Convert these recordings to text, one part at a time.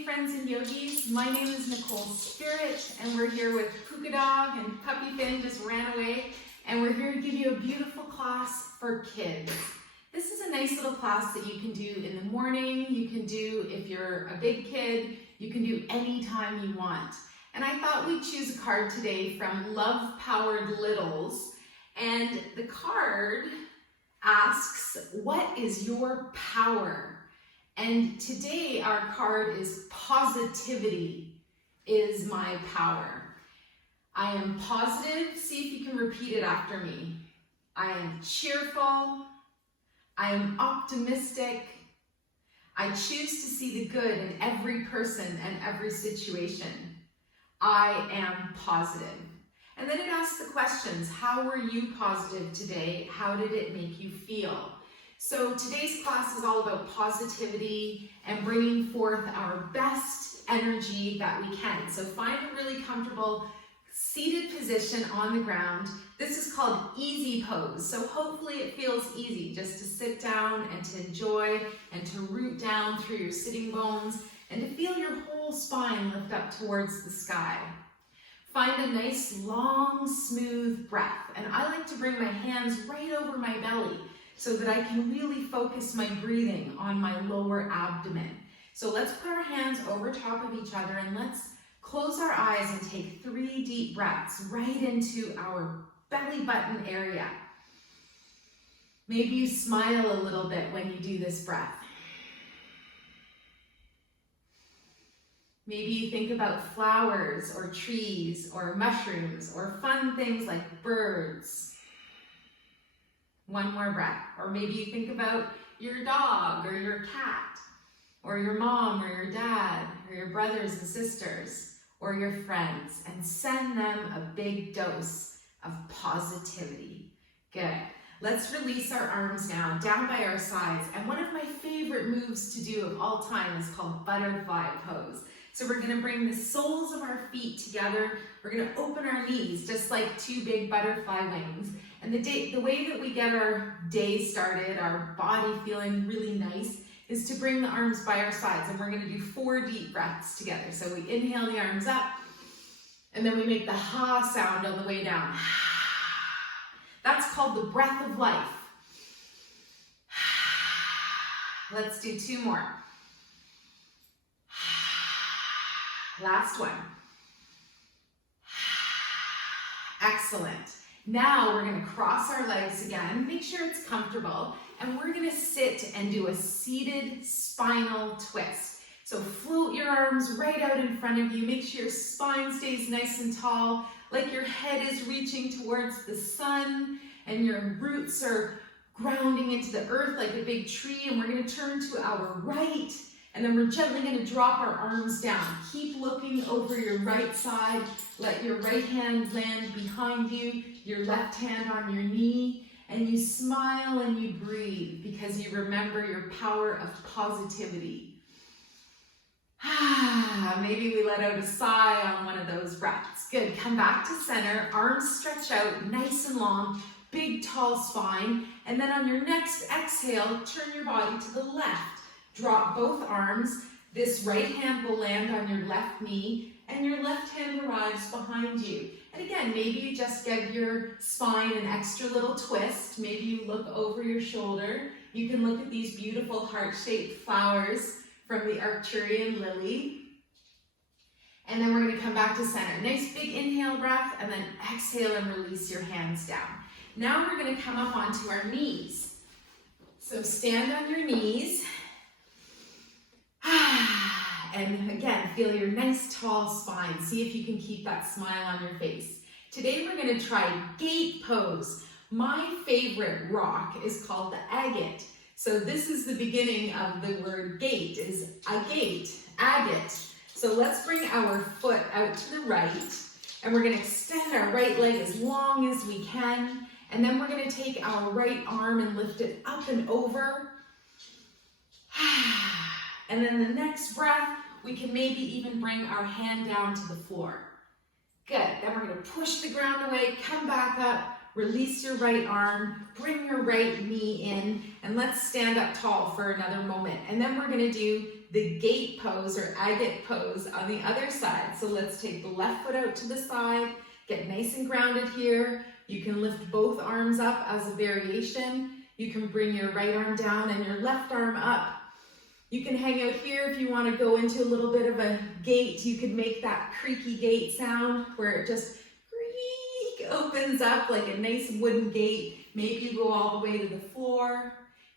Namaste, friends and yogis. My name is Nicole Spirit, and we're here with Puka Dog, and Puppy Finn just ran away, and we're here to give you a beautiful class for kids. This is a nice little class that you can do in the morning, you can do if you're a big kid, you can do anytime you want. And I thought we'd choose a card today from Love Powered Littles, and the card asks, what is your power? And today our card is positivity is my power. I am positive. See if you can repeat it after me. I am cheerful. I am optimistic. I choose to see the good in every person and every situation. I am positive. And then it asks the questions, how were you positive today? How did it make you feel? So today's class is all about positivity and bringing forth our best energy that we can. So find a really comfortable seated position on the ground. This is called easy pose. So hopefully it feels easy just to sit down and to enjoy and to root down through your sitting bones and to feel your whole spine lift up towards the sky. Find a nice, long, smooth breath. And I like to bring my hands right over my belly so that I can really focus my breathing on my lower abdomen. So let's put our hands over top of each other and let's close our eyes and take 3 deep breaths right into our belly button area. Maybe you smile a little bit when you do this breath. Maybe you think about flowers or trees or mushrooms or fun things like birds. One more breath. Or maybe you think about your dog or your cat or your mom or your dad or your brothers and sisters or your friends and send them a big dose of positivity. Good. Let's release our arms now down by our sides. And one of my favorite moves to do of all time is called butterfly pose. So we're going to bring the soles of our feet together. We're going to open our knees just like 2 big butterfly wings. And the way that we get our day started, our body feeling really nice, is to bring the arms by our sides. And we're going to do 4 deep breaths together. So we inhale the arms up, and then we make the ha sound on the way down. That's called the breath of life. Let's do 2 more. Last one. Excellent. Now we're going to cross our legs again. Make sure it's comfortable. And we're going to sit and do a seated spinal twist. So float your arms right out in front of you. Make sure your spine stays nice and tall, like your head is reaching towards the sun and your roots are grounding into the earth like a big tree. And we're going to turn to our right. And then we're gently going to drop our arms down. Keep looking over your right side. Let your right hand land behind you, your left hand on your knee, and you smile and you breathe because you remember your power of positivity. Maybe we let out a sigh on one of those breaths. Good. Come back to center. Arms stretch out nice and long. Big, tall spine. And then on your next exhale, turn your body to the left. Drop both arms. This right hand will land on your left knee and your left hand arrives behind you. And again, maybe you just give your spine an extra little twist. Maybe you look over your shoulder. You can look at these beautiful heart-shaped flowers from the Arcturian lily. And then we're going to come back to center. Nice big inhale breath and then exhale and release your hands down. Now we're going to come up onto our knees. So stand on your knees. And again, feel your nice tall spine. See if you can keep that smile on your face. Today we're going to try gate pose. My favorite rock is called the agate. So this is the beginning of the word gate, is agate, agate. So let's bring our foot out to the right, and we're going to extend our right leg as long as we can. And then we're going to take our right arm and lift it up and over. And then the next breath, we can maybe even bring our hand down to the floor. Good. Then we're going to push the ground away, come back up, release your right arm, bring your right knee in, and let's stand up tall for another moment. And then we're going to do the gate pose or agate pose on the other side. So let's take the left foot out to the side, get nice and grounded here. You can lift both arms up as a variation. You can bring your right arm down and your left arm up. You can hang out here if you want to go into a little bit of a gate. You could make that creaky gate sound where it just creak, opens up like a nice wooden gate. Maybe you go all the way to the floor.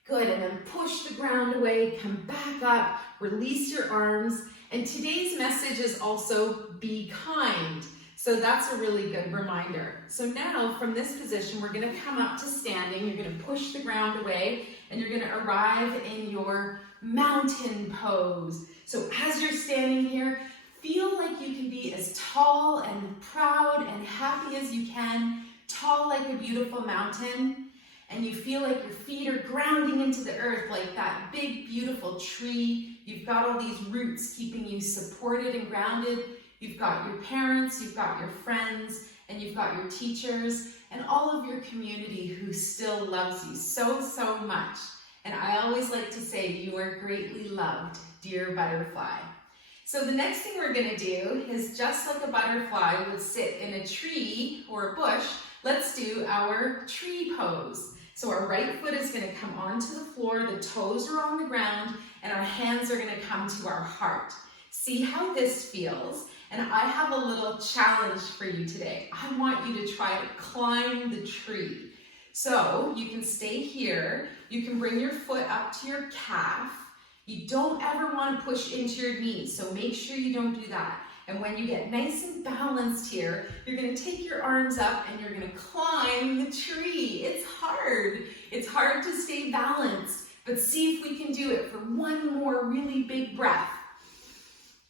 Good, and then push the ground away, come back up, release your arms. And today's message is also be kind. So that's a really good reminder. So now from this position, we're gonna come up to standing. You're gonna push the ground away and you're gonna arrive in your mountain pose. So as you're standing here, feel like you can be as tall and proud and happy as you can, tall like a beautiful mountain. And you feel like your feet are grounding into the earth like that big, beautiful tree. You've got all these roots keeping you supported and grounded. You've got your parents, you've got your friends, and you've got your teachers, and all of your community who still loves you so, so much. And I always like to say, you are greatly loved, dear butterfly. So the next thing we're gonna do is just like a butterfly would sit in a tree or a bush, let's do our tree pose. So our right foot is gonna come onto the floor, the toes are on the ground, and our hands are gonna come to our heart. See how this feels? And I have a little challenge for you today. I want you to try to climb the tree. So you can stay here. You can bring your foot up to your calf. You don't ever want to push into your knees, so make sure you don't do that. And when you get nice and balanced here, you're going to take your arms up and you're going to climb the tree. It's hard. It's hard to stay balanced, but see if we can do it for one more really big breath.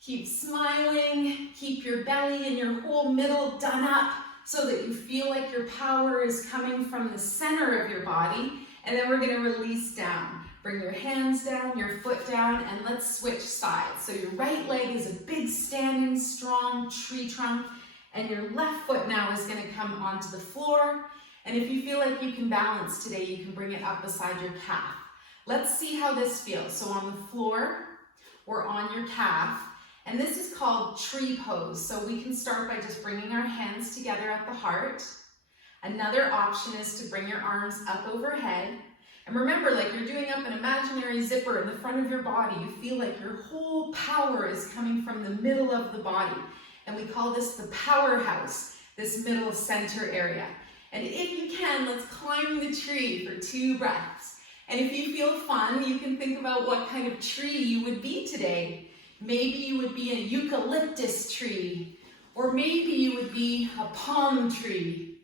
Keep smiling, keep your belly and your whole middle done up so that you feel like your power is coming from the center of your body. And then we're gonna release down. Bring your hands down, your foot down, and let's switch sides. So your right leg is a big standing, strong tree trunk, and your left foot now is gonna come onto the floor. And if you feel like you can balance today, you can bring it up beside your calf. Let's see how this feels. So on the floor or on your calf, and this is called tree pose. So we can start by just bringing our hands together at the heart. Another option is to bring your arms up overhead. And remember, like you're doing up an imaginary zipper in the front of your body. You feel like your whole power is coming from the middle of the body. And we call this the powerhouse, this middle center area. And if you can, let's climb the tree for 2 breaths. And if you feel fun, you can think about what kind of tree you would be today. Maybe you would be a eucalyptus tree, or maybe you would be a palm tree.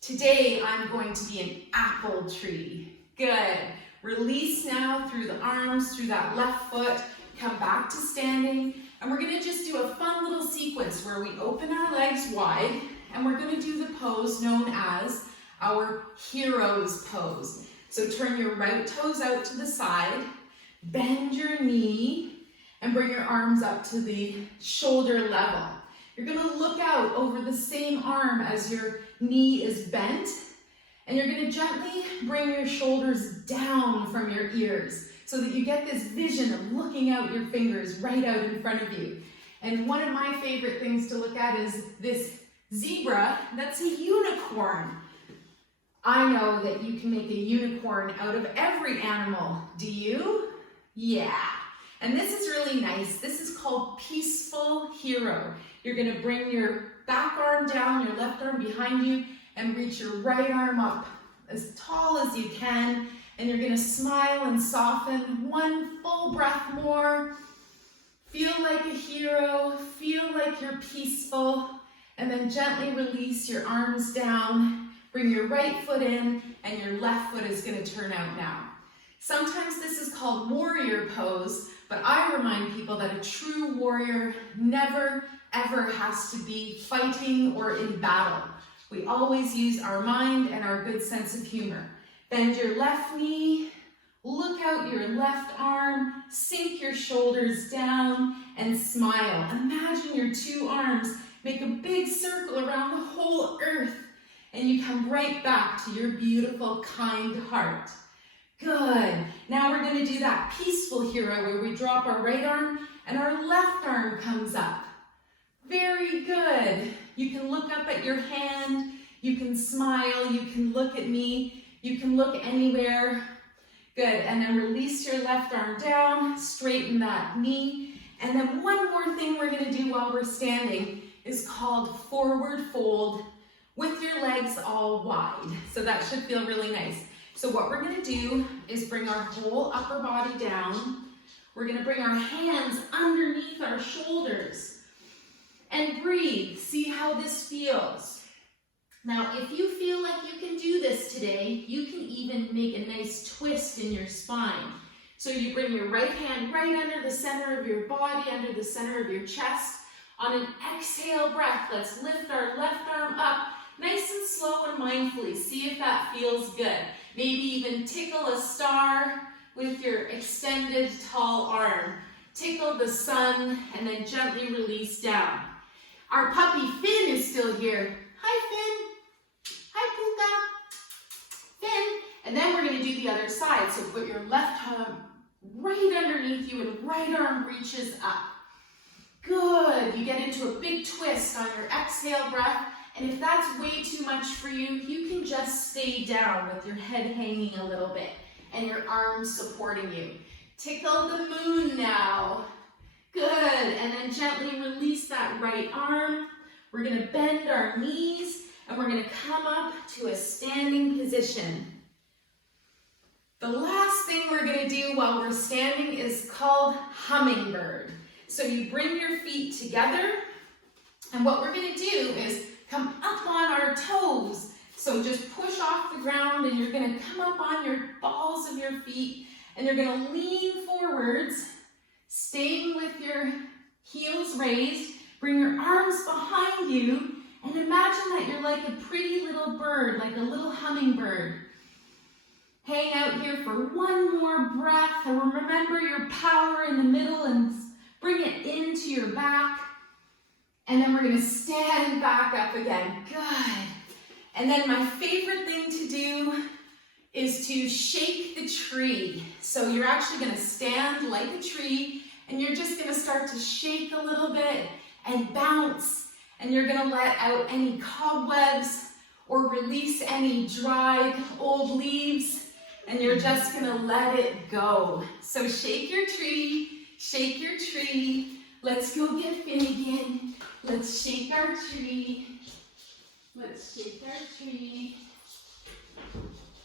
Today, I'm going to be an apple tree. Good. Release now through the arms, through that left foot. Come back to standing. And we're gonna just do a fun little sequence where we open our legs wide, and we're gonna do the pose known as our hero's pose. So turn your right toes out to the side, bend your knee, and bring your arms up to the shoulder level. You're gonna look out over the same arm as your knee is bent, and you're gonna gently bring your shoulders down from your ears so that you get this vision of looking out your fingers right out in front of you. And one of my favorite things to look at is this zebra, that's a unicorn. I know that you can make a unicorn out of every animal. Do you? Yeah. And this is really nice. This is called peaceful hero. You're gonna bring your back arm down, your left arm behind you, and reach your right arm up as tall as you can. And you're gonna smile and soften. 1 full breath more. Feel like a hero, feel like you're peaceful, and then gently release your arms down. Bring your right foot in, and your left foot is gonna turn out now. Sometimes this is called warrior pose, but I remind people that a true warrior never, ever has to be fighting or in battle. We always use our mind and our good sense of humor. Bend your left knee, look out your left arm, sink your shoulders down, and smile. Imagine your 2 arms make a big circle around the whole earth, and you come right back to your beautiful, kind heart. Good. Now we're going to do do that peaceful hero where we drop our right arm and our left arm comes up. Very good. You can look up at your hand, you can smile, you can look at me, you can look anywhere. Good, and then release your left arm down, straighten that knee. And then one more thing we're gonna do while we're standing is called forward fold with your legs all wide. So that should feel really nice. So what we're gonna do is bring our whole upper body down. We're gonna bring our hands underneath our shoulders and breathe. See how this feels. Now, if you feel like you can do this today, you can even make a nice twist in your spine. So you bring your right hand right under the center of your body, under the center of your chest. On an exhale breath, let's lift our left arm up, nice and slow and mindfully. See if that feels good. Maybe even tickle a star with your extended tall arm. Tickle the sun and then gently release down. Our puppy Finn is still here. Hi, Finn. Hi, Puka. Finn. And then we're going to do the other side. So put your left arm right underneath you and right arm reaches up. Good. You get into a big twist on your exhale breath. And if that's way too much for you, you can just stay down with your head hanging a little bit and your arms supporting you. Tickle the moon now. Good. And then gently release that right arm. We're going to bend our knees and we're going to come up to a standing position. The last thing we're going to do while we're standing is called Hummingbird. So you bring your feet together, and what we're going to do is come up on our toes. So just push off the ground, and you're going to come up on your balls of your feet, and you're going to lean forwards, staying with your heels raised. Bring your arms behind you, and imagine that you're like a pretty little bird, like a little hummingbird. Hang out here for one more breath, and remember your power in the middle and bring it into your back. And then we're going to stand back up again. Good. And then my favorite thing to do is to shake the tree. So you're actually going to stand like a tree, and you're just going to start to shake a little bit and bounce. And you're going to let out any cobwebs or release any dried old leaves. And you're just going to let it go. So shake your tree, shake your tree. Let's go get Finnegan. Let's shake our tree. Let's shake our tree.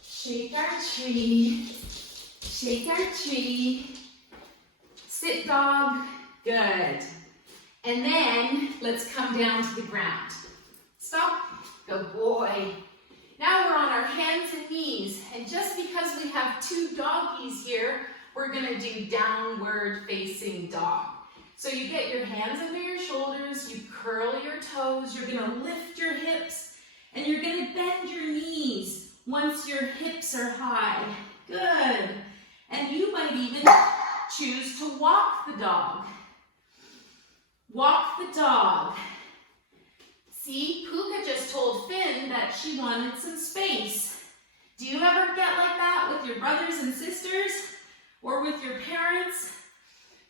Shake our tree. Shake our tree. Sit, dog. Good. And then let's come down to the ground. Stop. Good boy. Now we're on our hands and knees, and just because we have two doggies here, we're going to do downward facing dog. So you get your hands under your shoulders, you curl your toes, you're going to lift your hips, and you're going to bend your knees once your hips are high. Good. And you might even choose to walk the dog. Walk the dog. See, Puka just told Finn that she wanted some space. Do you ever get like that with your brothers and sisters or with your parents?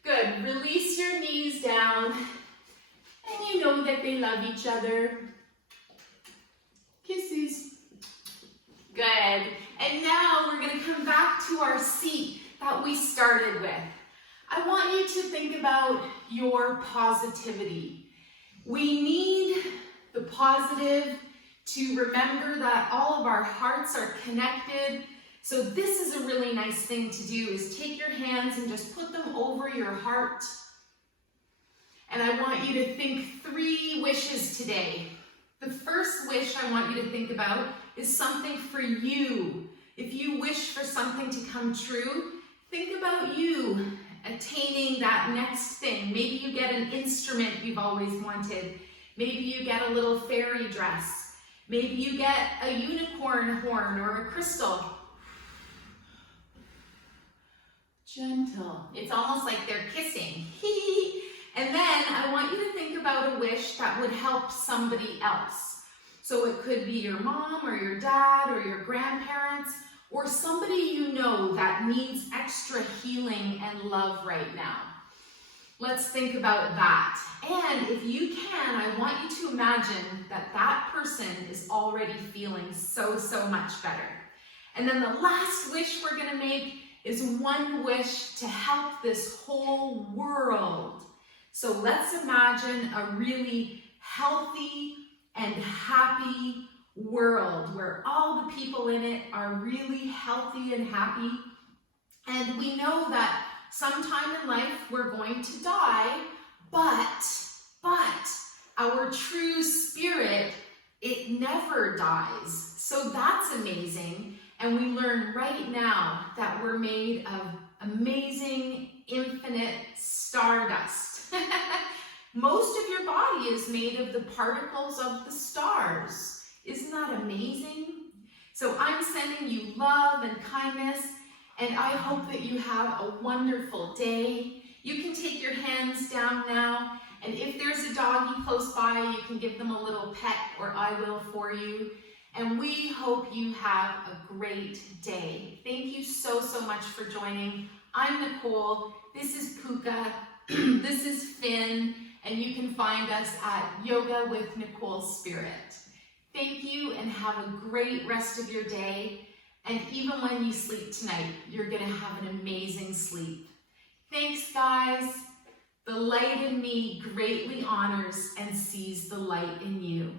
Good. Release your knees down, and you know that they love each other. Kisses. Good. And now we're going to come back to our seat that we started with. I want you to think about your positivity. We need the positive to remember that all of our hearts are connected. So this is a really nice thing to do, is take your hands and just put them over your heart. And I want you to think 3 wishes today. The first wish I want you to think about is something for you. If you wish for something to come true, think about you attaining that next thing. Maybe you get an instrument you've always wanted. Maybe you get a little fairy dress. Maybe you get a unicorn horn or a crystal. Gentle. It's almost like they're kissing. And then I want you to think about a wish that would help somebody else. So it could be your mom or your dad or your grandparents or somebody you know that needs extra healing and love right now. Let's think about that. And if you can, I want you to imagine that that person is already feeling so, so much better. And then the last wish we're going to make is one wish to help this whole world. So let's imagine a really healthy and happy world where all the people in it are really healthy and happy. And we know that sometime in life we're going to die, but our true spirit, it never dies. So that's amazing. And we learn right now that we're made of amazing, infinite stardust. Most of your body is made of the particles of the stars. Isn't that amazing? So I'm sending you love and kindness, and I hope that you have a wonderful day. You can take your hands down now, and if there's a doggy close by, you can give them a little pet, or I will for you. And we hope you have a great day. Thank you so, so much for joining. I'm Nicole. This is Puka. This is Finn. And you can find us at Yoga with Nicole Spirit. Thank you and have a great rest of your day. And even when you sleep tonight, you're going to have an amazing sleep. Thanks, guys. The light in me greatly honors and sees the light in you.